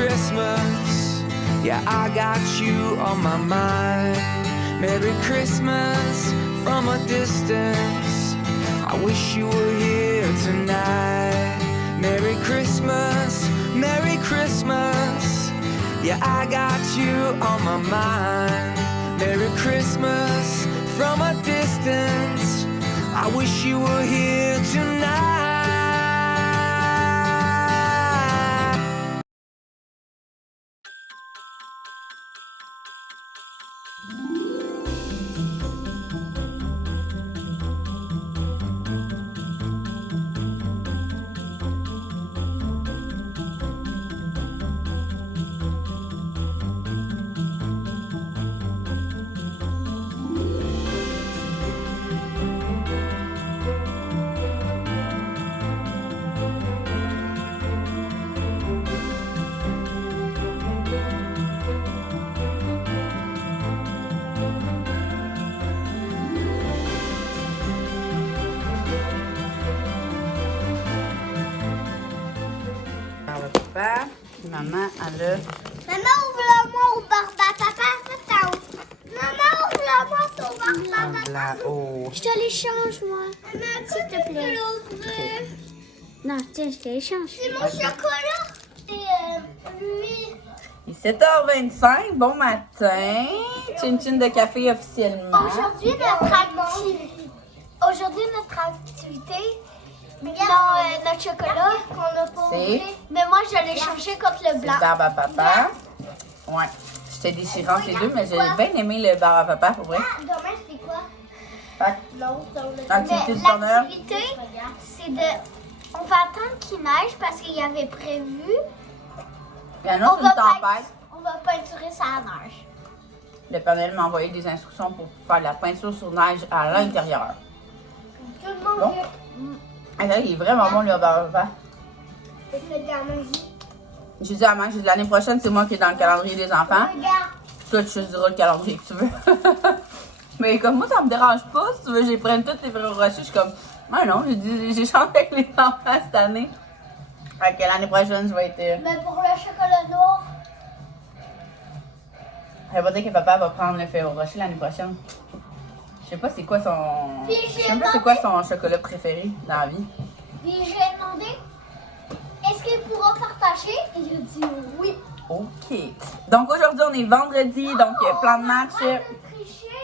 Christmas. Yeah, I got you on my mind. Merry Christmas from a distance. I wish you were here tonight. Merry Christmas, Merry Christmas. Yeah, I got you on my mind. Merry Christmas from a distance. I wish you were here tonight. Papa, maman, elle a... Maman, ouvre-le-moi au barbe à papa. Maman, ouvre-le-moi au barbe à papa. Là-haut. Je te l'échange, moi. Maman, s'il te plaît. Okay. Non, tiens, je te l'échange. C'est mon chocolat. Et lui. Il est 7h25, bon matin. Chin-chin de café officiellement. Aujourd'hui, notre activité, notre chocolat qu'on a pas ouvert. Mais moi, je l'ai changé contre le blanc. Barbe à papa. Ouais. J'étais déchirante les deux, mais j'ai bien aimé le barbe à papa, pour vrai. Demain, c'est quoi? Activité du bonheur. L'activité, c'est de... On va attendre qu'il neige parce qu'il y avait prévu. Il annonce une tempête. On va peinturer sa neige. Le Père Noël m'a envoyé des instructions pour faire la peinture sur neige à l'intérieur. Tout le monde Ah, il est vraiment bon, le barbe à papa. Regarde. J'ai dit à maman, j'ai dit l'année prochaine, c'est moi qui est dans le calendrier des enfants. Regarde. Toi, tu choisiras le calendrier que tu veux. Mais comme moi, ça me dérange pas. Si tu veux, j'ai pris toutes les Ferrero Rocher. Je suis comme, ah non, j'ai changé avec les enfants cette année. Fait que l'année prochaine, je vais être. Mais pour le chocolat noir, Ça veut dire que papa va prendre le Ferrero Rocher l'année prochaine. Je sais pas c'est quoi son. Puis Je sais pas c'est quoi son chocolat préféré dans la vie. puis j'ai demandé est-ce qu'il pourra partager et il a dit oui. Ok. Donc aujourd'hui, on est vendredi, donc plan de match. Ils ont triché.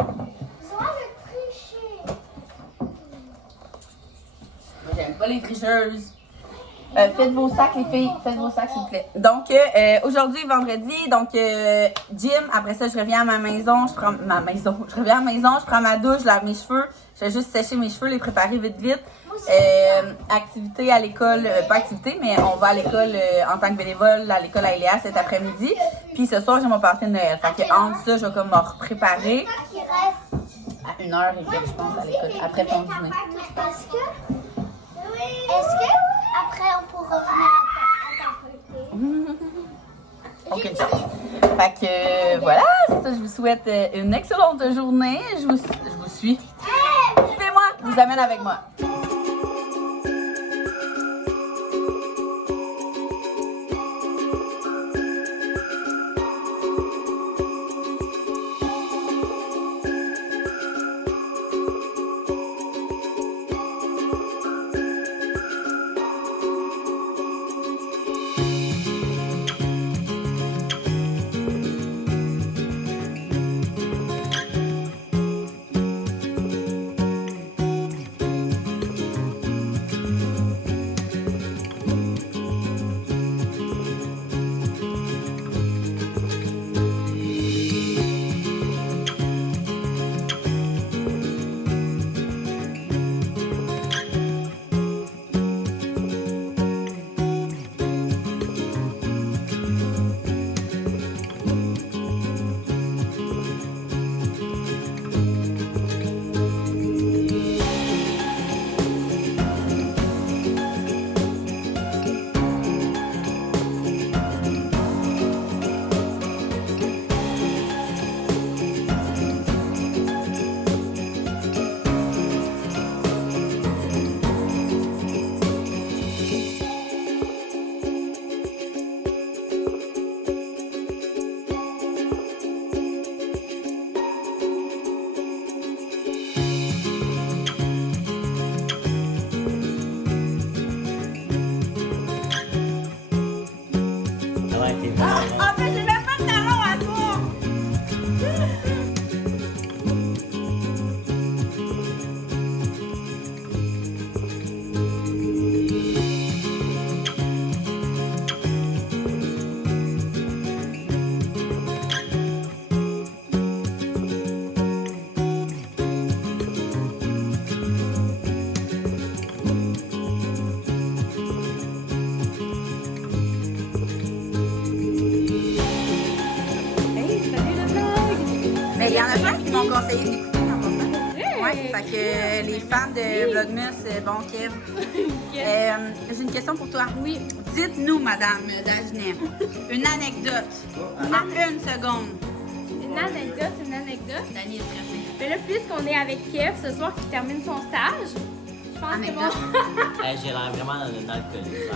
Ils ont triché. Moi, j'aime pas les tricheuses. Faites vos sacs, les filles. Faites vos sacs, s'il vous plaît. Donc, aujourd'hui, vendredi. Donc, gym. Après ça, je reviens à ma maison. Je reviens à la maison. Je prends ma douche, je lave mes cheveux. Je vais juste sécher mes cheveux, les préparer vite, vite. Activité à l'école. Pas activité, mais on va à l'école en tant que bénévole à l'école à Eléa cet après-midi. Puis ce soir, j'ai mon party de Noël. Fait que entre ça, je vais comme me préparer à 1h et quelques, je pense, à l'école. Après ton dîner. Est-ce que après on pourra venir à ta Aucune chance. Fait que voilà, c'est ça, je vous souhaite une excellente journée. Je vous suis. Suivez-moi, je vous amène avec moi. avec tes bras. Ah, mais j'ai même pas de talons à toi! Mais il y en a plein qui m'ont conseillé d'écouter en passant. Ouais, fait que les fans de Vlogmas, bon Kev. J'ai une question pour toi. Oui. Dites-nous, Madame Dagenet, une anecdote en une seconde. Une anecdote. Dani est stressée. Mais là, puisqu'on est avec Kev ce soir qui termine son stage, je pense que Anecdote. bon. J'ai l'air vraiment d'un alcoolique.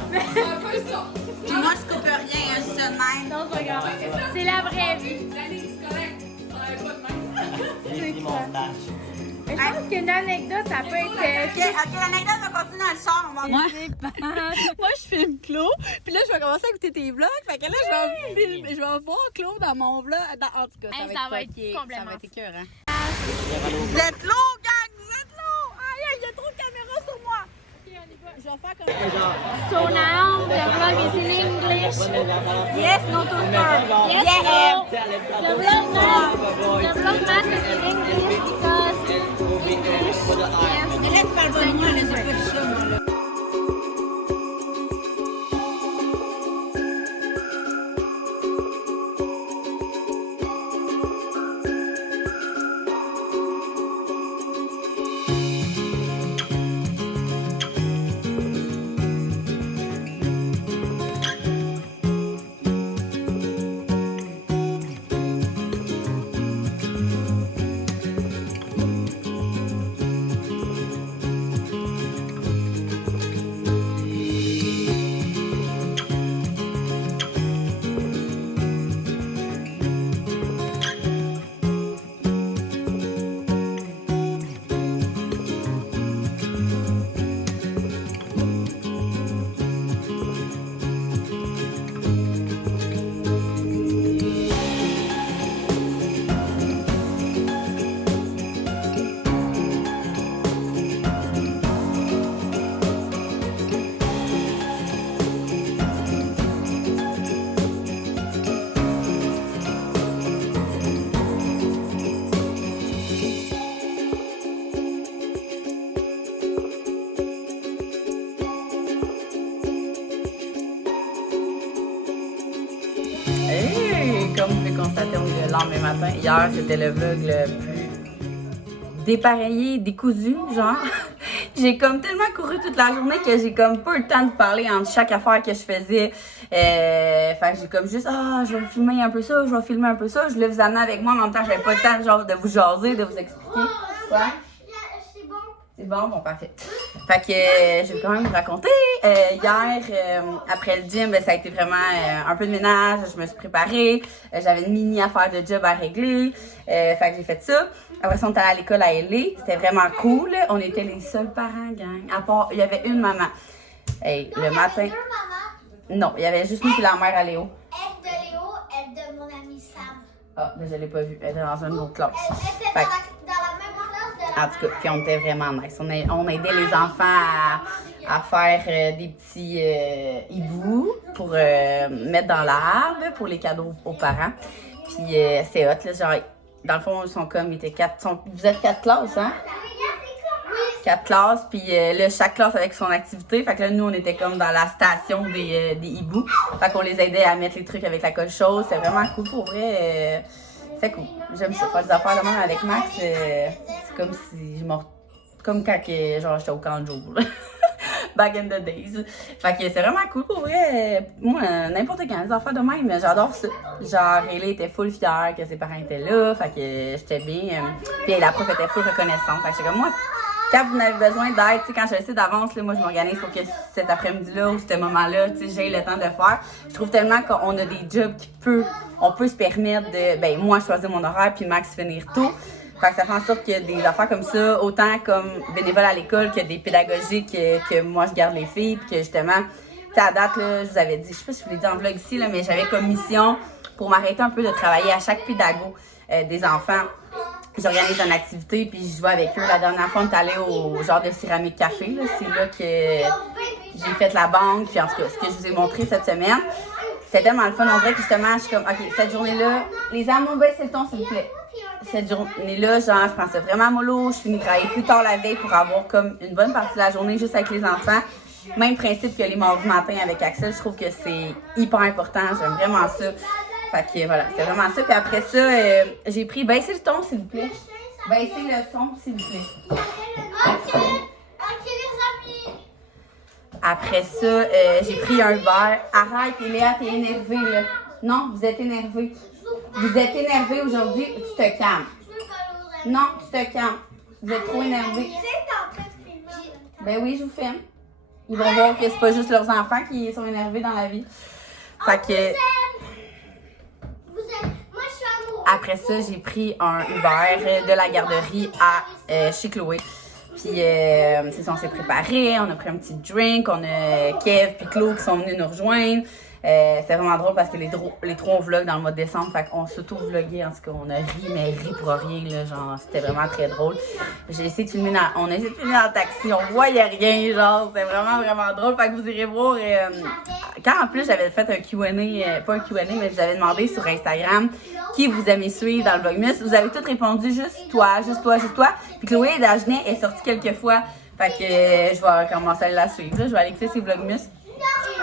Puis moi, je coupe rien, hein, je suis de même. Non, je regarde. C'est la vraie vie. J'ai pris mon stage. Mais je pense qu'une anecdote, ça peut être. Ok, l'anecdote va continuer dans le char. On va Moi, je filme Claude, puis là, je vais commencer à écouter tes vlogs. Fait que là, je vais voir Claude dans mon vlog. En tout cas, Hey, ça ça va va être être complètement ça va être écœurant. Vous êtes lourd, gang, vous êtes lourd. Aïe, il y a trop de caméras sur moi. Je vais faire comme So now the vlog is in English. Yes, no toaster. Yes, Yeah. the vlogmas is in English because English. Mais là, tu parles pas de moi, là, j'ai pas dit ça, moi, là. Hey, comme vous pouvez constater, on est le lendemain matin. Hier, c'était le vlog le plus dépareillé, décousu, genre. J'ai comme tellement couru toute la journée que j'ai comme pas eu le temps de parler entre chaque affaire que je faisais. Fait que j'ai comme juste, je vais filmer un peu ça, je vais filmer un peu ça. Je voulais vous amener avec moi, en même temps, j'avais pas le temps genre, de vous jaser, de vous expliquer. Ouais. C'est bon. C'est bon, bon, parfait. Fait que je vais quand même vous raconter. Hier, après le gym, ben, ça a été vraiment un peu de ménage. Je me suis préparée. J'avais une mini affaire de job à régler. Fait que j'ai fait ça. Après ça, on est allé à l'école à L.A. C'était vraiment cool. On était les seuls parents, gang. À part, il y avait une maman. Hey, le matin. Deux mamans. Non, il y avait juste nous et la mère à Léo. Elle de Léo, elle de mon ami Sam. Ah, mais je l'ai pas vue. Elle était dans une autre classe. Elle était Fait dans que- la même classe de la En tout cas, puis on était vraiment nice. On aidait les enfants à faire des petits hiboux pour mettre dans l'arbre pour les cadeaux aux parents. Puis c'est hot, là, genre, dans le fond, ils sont comme, ils étaient vous êtes 4 classes, hein? 4 classes, puis là, chaque classe avec son activité. Fait que là, nous, on était comme dans la station des hiboux. Fait qu'on les aidait à mettre les trucs avec la colle chaude. C'est vraiment cool pour vrai. C'est cool. J'aime ça. Faire des affaires de même avec Max, c'est comme si je m'en... Comme quand genre, j'étais au camp de jour. Back in the days. Fait que c'est vraiment cool pour vrai. Moi, n'importe quand, des affaires de même, j'adore ça. Genre, elle était full fière que ses parents étaient là. Fait que j'étais bien. Puis la prof était full reconnaissante. Fait que j'étais comme moi. Quand vous avez besoin d'aide, quand je le sais d'avance, moi je m'organise pour que cet après-midi-là ou ce moment-là, j'ai le temps de le faire. Je trouve tellement qu'on a des jobs on peut se permettre de, ben moi choisir mon horaire puis Max finir tôt. Fait que ça fait en sorte qu'il y a des affaires comme ça, autant comme bénévole à l'école que des pédagogiques que moi je garde les filles puis que justement à date, là, je vous avais dit, je sais pas si je vous l'ai dit en vlog ici, là, mais j'avais comme mission pour m'arrêter un peu de travailler à chaque pédago des enfants. J'organise une activité, puis je vais avec eux. La dernière fois, on est allé au genre de céramique café. Là. C'est là que j'ai fait la banque, puis en tout cas, ce que je vous ai montré cette semaine. C'était tellement le fun. On dirait que justement, je suis comme, OK, cette journée-là, les amours, baissez le ton, s'il vous plaît. Cette journée-là, genre, je prends ça vraiment mollo. Je finis de travailler plus tard la veille pour avoir comme une bonne partie de la journée juste avec les enfants. Même principe que les mardis matin avec Axel. Je trouve que c'est hyper important. J'aime vraiment ça. Fait que voilà, c'était vraiment ça. Puis après ça, j'ai pris, baissez le ton, s'il vous plaît. Baissez le son, s'il vous plaît. Après ça, j'ai pris un verre. Arrête, Léa, t'es énervée, là. Non, vous êtes énervée. Vous êtes énervée aujourd'hui, tu te calmes. Non, tu te calmes. Vous êtes trop énervée. Ben oui, je vous filme. Ils vont voir que c'est pas juste leurs enfants qui sont énervés dans la vie. Fait que... Après ça, j'ai pris un Uber de la garderie à chez Chloé. Puis, c'est ça, on s'est préparé, on a pris un petit drink, on a Kev puis Chloé qui sont venus nous rejoindre. C'était vraiment drôle parce que les trois on vlog dans le mois de décembre, fait qu'on s'auto-vloguait, en tout cas, on a ri, mais ri pour rien, là, genre, c'était vraiment très drôle. J'ai essayé de filmer on a essayé de filmer dans le taxi, on voyait rien, genre, c'était vraiment, vraiment drôle, fait que vous irez voir. Quand en plus j'avais fait un Q&A, pas un Q&A, mais je vous avais demandé sur Instagram qui vous aimez suivre dans le Vlogmas, vous avez toutes répondu juste toi, juste toi, juste toi. Puis Chloé Dagenet est sortie quelques fois, fait que je vais commencer à la suivre, là. Je vais aller écouter ses Vlogmas.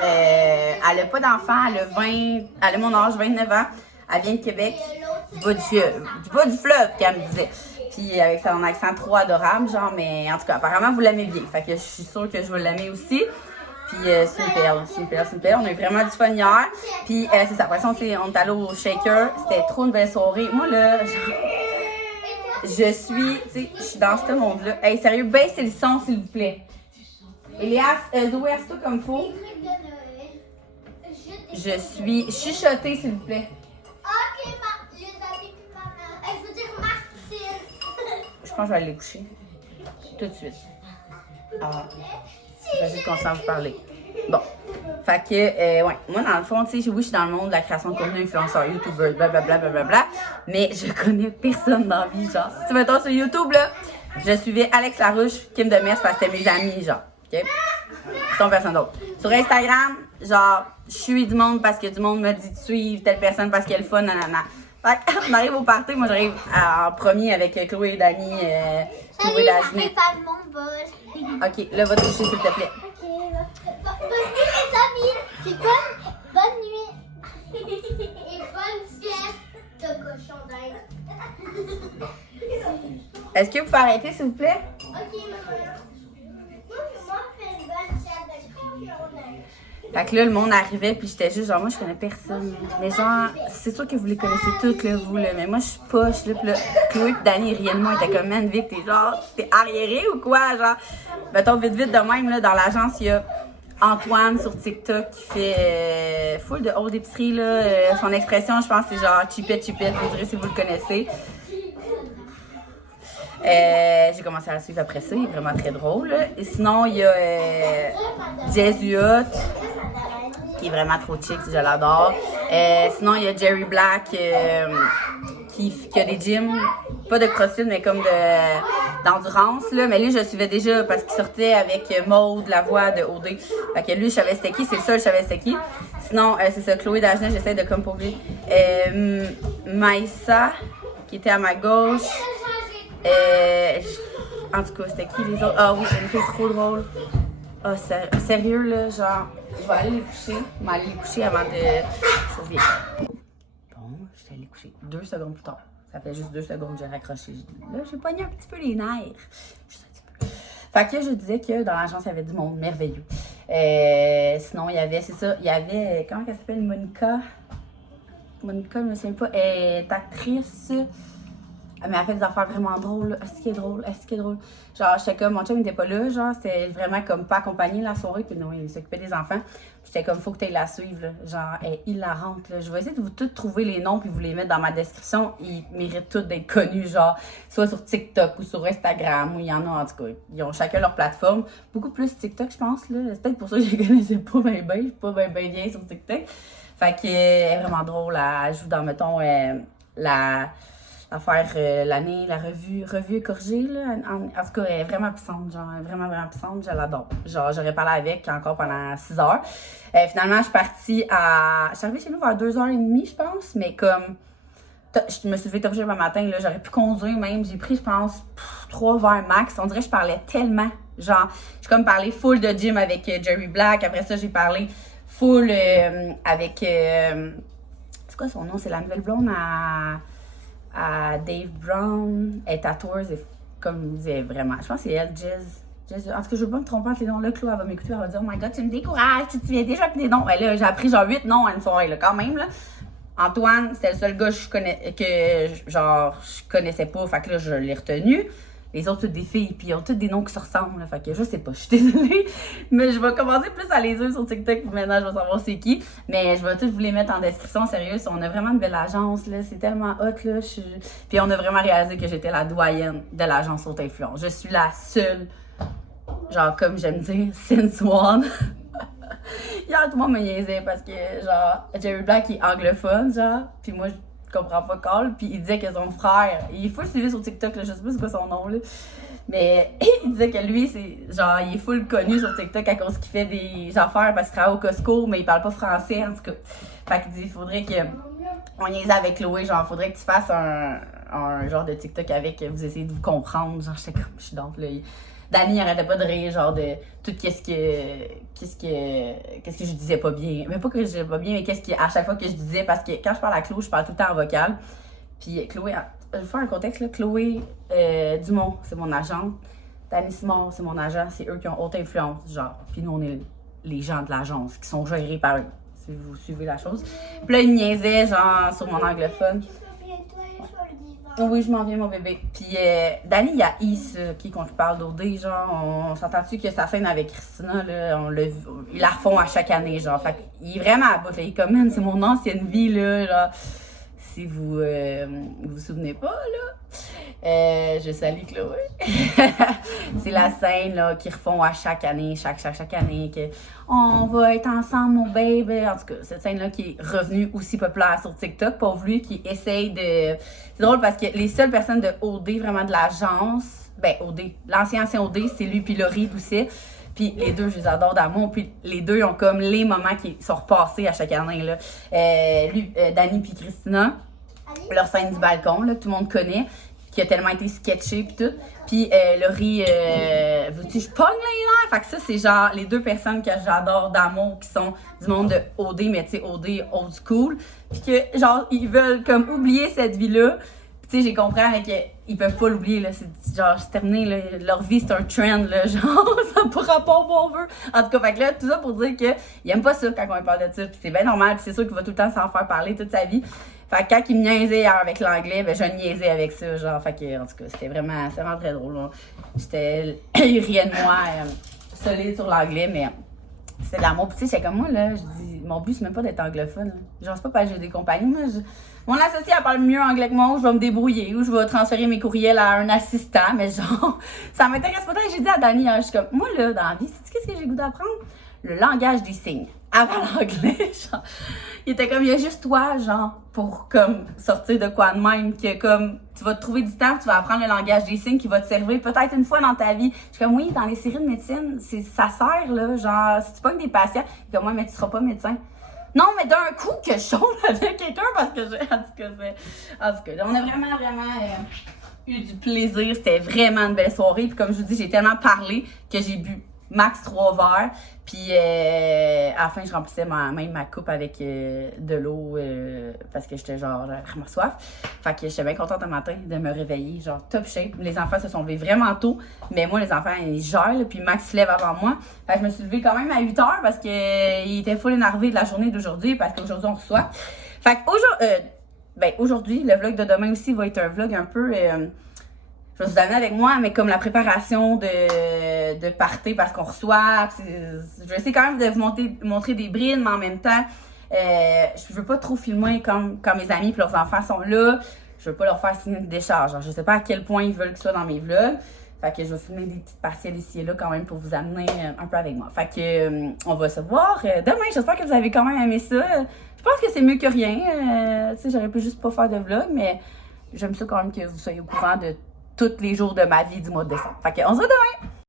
Elle n'a pas d'enfant, elle a mon âge, 29 ans, elle vient de Québec, du bas du fleuve, qu'elle me disait. Puis avec son accent trop adorable, genre, mais en tout cas, apparemment, vous l'aimez bien. Fait que je suis sûre que je vais l'aimer aussi. Puis c'est une perle. On a eu vraiment du fun hier. Puis c'est ça, après ça, on est allé au Shaker. C'était trop une belle soirée. Moi, là, je suis dans ce monde-là. Hey, sérieux, baissez le son, s'il vous plaît. Elias, Zoé, assieds-toi comme faut. Je suis chuchotée, s'il vous plaît. Ok, les amis de maman. Je veux dire Martine. Je pense que je vais aller les coucher. Tout de suite. Ah. Je vais juste qu'on s'en vous parler. Bon. Fait que, ouais. Moi, dans le fond, tu sais, oui, je suis dans le monde de la création de contenu, influenceur, youtubeur, blablabla. Mais je connais personne dans la vie, genre. Tu mettons sur YouTube, là, je suivais Alex Larouche, Kim Demers, parce que c'était mes amis, genre. OK? Ils sont personne d'autre. Sur Instagram, genre, je suis du monde parce que du monde me dit de suivre telle personne parce qu'elle est fun, nanana. Fait qu'on arrive au party, moi j'arrive en premier avec Chloé et Dani, Chloé Dagenet. Pas de mon bol. Ok, là, va te coucher s'il te plaît. Ok, bonne nuit les amis. C'est bonne nuit. Et bonne sieste de cochon d'Inde. Est-ce que vous pouvez arrêter s'il vous plaît? Ok, maman. Moi, je fais une bonne sieste de cochon d'Inde. Fait que là, le monde arrivait, puis j'étais juste genre, moi, je connais personne. Mais genre, c'est sûr que vous les connaissez toutes, là, vous, là. Mais moi, je suis poche, là. Puis là, Chloé et Dani riaient de moi. Ils étaient comme, man, Vic, t'es arriéré ou quoi? Genre, mettons, vite, de même, là, dans l'agence, il y a Antoine sur TikTok qui fait full de haute épicerie, là. Son expression, je pense, c'est genre chipette. Vous direz si vous le connaissez. J'ai commencé à la suivre après ça, il est vraiment très drôle. Et sinon, il y a Jesuot, qui est vraiment trop chic, je l'adore. Sinon, il y a Jerry Black, qui a des gyms, pas de crossfit, mais comme d'endurance. Là. Mais lui, je le suivais déjà parce qu'il sortait avec Maude, la voix de OD. Fait que lui, je savais c'était qui, c'est le seul, je savais c'était qui. Sinon, c'est ça, Chloé Dagenet, j'essaie de comme pas oublier. Maïssa, qui était à ma gauche. En tout cas, c'était qui les autres? Ah oui, une fille trop drôle. Ah, sérieux, là, genre, je vais aller les coucher. Je vais aller les coucher avant de... Je reviens. Bon, je suis allée les coucher 2 secondes plus tard. Ça fait juste 2 secondes que j'ai raccroché. Là, j'ai pogné un petit peu les nerfs. Juste un petit peu. Fait que je disais que dans l'agence, il y avait du monde merveilleux. Sinon, il y avait, c'est ça, il y avait, comment elle s'appelle, Monica, je me souviens pas, elle est actrice. Mais elle fait des affaires vraiment drôles. Est-ce qu'elle est drôle? Est-ce qu'elle est drôle? Genre, j'étais comme, mon chum était pas là, genre, c'était vraiment comme pas accompagné la soirée, puis non, il s'occupait des enfants. J'étais comme, faut que tu ailles la suivre, là. Genre, elle est hilarante, là. Je vais essayer de vous tous trouver les noms, puis vous les mettre dans ma description. Ils méritent tous d'être connus, genre, soit sur TikTok ou sur Instagram, ou il y en a, en tout cas. Ils ont chacun leur plateforme. Beaucoup plus TikTok, je pense, là. C'est peut-être pour ça que je les connaissais pas bien, je suis pas bien sur TikTok. Fait qu'elle est vraiment drôle, elle joue dans, mettons, l'affaire l'année, la revue corrigée, là. En tout cas, elle est vraiment puissante, genre, vraiment puissante, je l'adore. Genre, j'aurais parlé avec encore pendant 6 heures. Finalement, je suis partie je suis arrivée chez nous vers 2h30, je pense, mais comme, je me suis levée top shape le matin, là, j'aurais pu conduire même, j'ai pris, je pense, 3 verres max, on dirait que je parlais tellement, genre, j'ai comme parlé full de gym avec Jerry Black, après ça, j'ai parlé full avec, c'est quoi son nom, c'est la nouvelle blonde à Dave Brown, elle est tatoueuse, comme je disais vraiment. Je pense que c'est elle, Jazz. En tout cas, je veux pas me tromper entre les noms. Là, Chloé, elle va m'écouter, elle va dire, oh my god, tu me décourages, tu te souviens déjà plus des noms. Et là, j'ai appris genre 8 noms à une soirée, là, quand même, là. Antoine, c'était le seul gars que je connaissais pas, fait que là, je l'ai retenu. Les autres, toutes des filles, puis ils ont toutes des noms qui se ressemblent, là, fait que je sais pas, je suis désolée. Mais je vais commencer plus à les suivre sur TikTok, puis maintenant, je vais savoir c'est qui. Mais je vais tous vous les mettre en description, sérieux. On a vraiment une belle agence, là, c'est tellement hot, là. Puis on a vraiment réalisé que j'étais la doyenne de l'agence Haute Influence. Je suis la seule, genre, comme j'aime dire, since one. Hier, tout le monde me niaisait parce que, genre, Jerry Black est anglophone, genre, puis moi, je comprends pas Carl, puis il disait que son frère, il faut le suivre sur TikTok, là, je sais pas c'est quoi son nom, là, mais il disait que lui, c'est, genre, il est full connu sur TikTok à cause qu'il fait des affaires parce qu'il travaille au Costco, mais il parle pas français, en tout cas. Fait qu'il dit, il faudrait on niaise avec Chloé, genre, faudrait que tu fasses un genre de TikTok avec, vous essayez de vous comprendre, genre, j'étais comme, je suis donc là, Dani arrêtait pas de rire, genre, de tout qu'est-ce que je disais pas bien. Mais pas que je disais pas bien, mais à chaque fois que je disais, parce que quand je parle à Chloé, je parle tout le temps en vocal. Puis Chloé, je vais faire un contexte, là. Chloé Dumont, c'est mon agent. Dani Simon, c'est mon agent. C'est eux qui ont haute influence, genre. Puis nous, on est les gens de l'agence qui sont gérés par eux, si vous suivez la chose. Puis là, ils niaisaient, genre, sur mon anglophone. Oui, je m'en viens, mon bébé. Puis, Dani, il y a Is, qui qu'on parle d'OD, genre, on s'entend-tu que sa scène avec Christina, là, ils la refont à chaque année, genre. Fait qu'il est vraiment à bout, là. Il est comme, man, c'est mon ancienne vie, là, genre. Si vous vous souvenez pas, là, je salue Chloé. C'est la scène, là, qu'ils refont à chaque année, chaque année, que on va être ensemble, mon baby. En tout cas, cette scène-là qui est revenue aussi populaire sur TikTok, pauvre lui, qui essaye de... C'est drôle parce que les seules personnes de OD, vraiment de l'agence, ben, OD, l'ancien OD, c'est lui puis Laurie Doucet. Puis les deux, je les adore d'amour. Puis les deux, ils ont comme les moments qui sont repassés à chaque année, là. Dani puis Christina, leur scène du balcon, là, que tout le monde connaît, qui a tellement été sketché puis tout. Puis Laurie, veux-tu, je pogne les nerfs. Fait que ça, c'est genre les deux personnes que j'adore d'amour, qui sont du monde de OD, mais tu sais, OD old school. Puis que, genre, ils veulent comme oublier cette vie-là. Tu sais, j'ai compris, mais qu'ils peuvent pas l'oublier, là. C'est genre, c'est terminé, là. Leur vie, c'est un trend, là. Genre, ça pourra pas bon veut. En tout cas, fait que là, tout ça pour dire qu'ils aiment pas ça quand on parle de ça. Puis c'est bien normal. Puis c'est sûr qu'il va tout le temps s'en faire parler toute sa vie. Fait que quand il me niaisait avec l'anglais, ben je niaisais avec ça, genre. Fait que, en tout cas, c'était vraiment très drôle, là. Il riait de moi, solide sur l'anglais, mais c'est de l'amour. Puis tu sais, c'est comme moi, là, je dis, mon but, c'est même pas d'être anglophone, là. Genre, c'est pas parce que j'ai des compagnies, moi, mon associé, elle parle mieux anglais que moi, ou je vais me débrouiller, ou je vais transférer mes courriels à un assistant, mais genre, ça m'intéresse pas tant. J'ai dit à Dani, hein, je suis comme, moi, là, dans la vie, sais-tu qu'est-ce que j'ai le goût d'apprendre? Le langage des signes. Avant l'anglais, genre. Il était comme, il y a juste toi, genre, pour, comme, sortir de quoi de même, que, comme, tu vas te trouver du temps, tu vas apprendre le langage des signes qui va te servir peut-être une fois dans ta vie. Je suis comme, oui, dans les séries de médecine, ça sert, là, genre, si tu pognes des patients, il est comme, ouais, mais tu seras pas médecin. Non, mais d'un coup que je chante avec quelqu'un parce que en tout cas, on a vraiment eu du plaisir. C'était vraiment une belle soirée. Puis comme je vous dis, j'ai tellement parlé que j'ai bu max 3 verres. Puis à la fin, je remplissais même ma coupe avec de l'eau parce que j'avais vraiment soif. Fait que j'étais bien contente un matin de me réveiller, genre top shape. Les enfants se sont levés vraiment tôt, mais moi, les enfants, ils gèrent, là, puis Max se lève avant moi. Fait que je me suis levée quand même à 8 h parce qu'il était full énervé de la journée d'aujourd'hui parce qu'aujourd'hui, on reçoit. Fait que aujourd'hui, ben aujourd'hui, le vlog de demain aussi va être un vlog un peu... je vais vous amener avec moi, mais comme la préparation de party parce qu'on reçoit. Je vais essayer quand même de vous montrer des brides, mais en même temps, je veux pas trop filmer quand mes amis et leurs enfants sont là. Je veux pas leur faire signer une décharge. Alors, je sais pas à quel point ils veulent que ce soit dans mes vlogs. Fait que je vais filmer des petites partielles ici et là quand même pour vous amener un peu avec moi. Fait que on va se voir demain. J'espère que vous avez quand même aimé ça. Je pense que c'est mieux que rien. Tu sais, j'aurais pu juste pas faire de vlog, mais j'aime ça quand même que vous soyez au courant de tous les jours de ma vie du mois de décembre. Fait que on se voit demain!